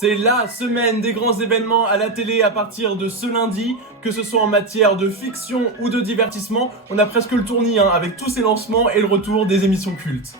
C'est la semaine des grands événements à la télé à partir de ce lundi, que ce soit en matière de fiction ou de divertissement, on a presque le tournis avec tous ces lancements et le retour des émissions cultes.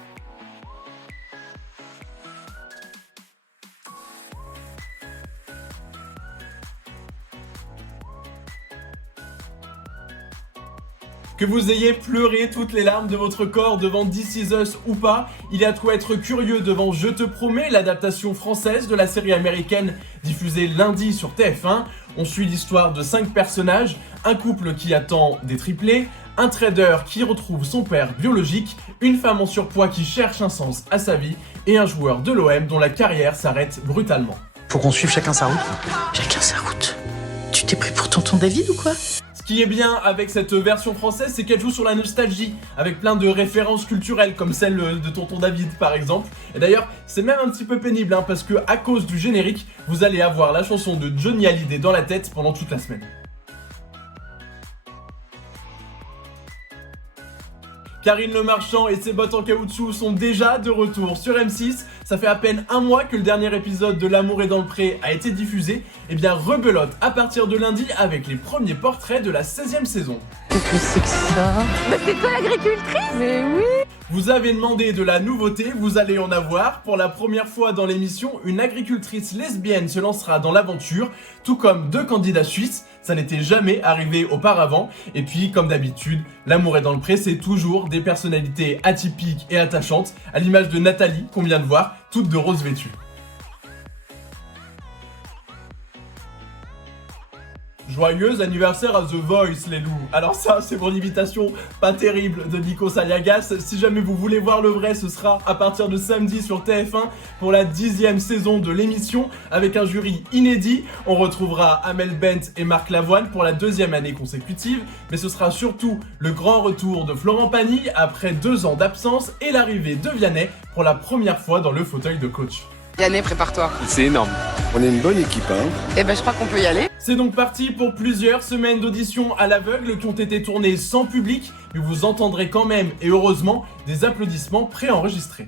Que vous ayez pleuré toutes les larmes de votre corps devant This Is Us ou pas, il y a de quoi être curieux devant Je te promets, l'adaptation française de la série américaine diffusée lundi sur TF1. On suit l'histoire de 5 personnages, un couple qui attend des triplés, un trader qui retrouve son père biologique, une femme en surpoids qui cherche un sens à sa vie et un joueur de l'OM dont la carrière s'arrête brutalement. Faut qu'on suive chacun sa route. Chacun sa route. Tu t'es pris pour tonton David ou quoi? Ce qui est bien avec cette version française, c'est qu'elle joue sur la nostalgie, avec plein de références culturelles, comme celle de Tonton David par exemple. Et d'ailleurs, c'est même un petit peu pénible, parce que à cause du générique, vous allez avoir la chanson de Johnny Hallyday dans la tête pendant toute la semaine. Karine Le Marchand et ses bottes en caoutchouc sont déjà de retour sur M6. Ça fait à peine un mois que le dernier épisode de L'amour est dans le pré a été diffusé. Et bien rebelote à partir de lundi avec les premiers portraits de la 16e saison. Qu'est-ce que c'est que ça? Mais c'est toi l'agricultrice? Mais oui. Vous avez demandé de la nouveauté, vous allez en avoir. Pour la première fois dans l'émission, une agricultrice lesbienne se lancera dans l'aventure, tout comme 2 candidats suisses. Ça n'était jamais arrivé auparavant. Et puis, comme d'habitude, L'amour est dans le pré, c'est toujours des personnalités atypiques et attachantes, à l'image de Nathalie, qu'on vient de voir, toutes de rose vêtues. Joyeux anniversaire à The Voice, les loups. Alors ça, c'est mon imitation pas terrible de Nikos Aliagas. Si jamais vous voulez voir le vrai, ce sera à partir de samedi sur TF1 pour la 10e saison de l'émission avec un jury inédit. On retrouvera Amel Bent et Marc Lavoine pour la 2e année consécutive, mais ce sera surtout le grand retour de Florent Pagny après 2 ans d'absence et l'arrivée de Vianney pour la première fois dans le fauteuil de coach. Vianney, prépare-toi. C'est énorme. On est une bonne équipe, Eh ben, je crois qu'on peut y aller. C'est donc parti pour plusieurs semaines d'auditions à l'aveugle qui ont été tournées sans public, mais vous entendrez quand même, et heureusement, des applaudissements préenregistrés.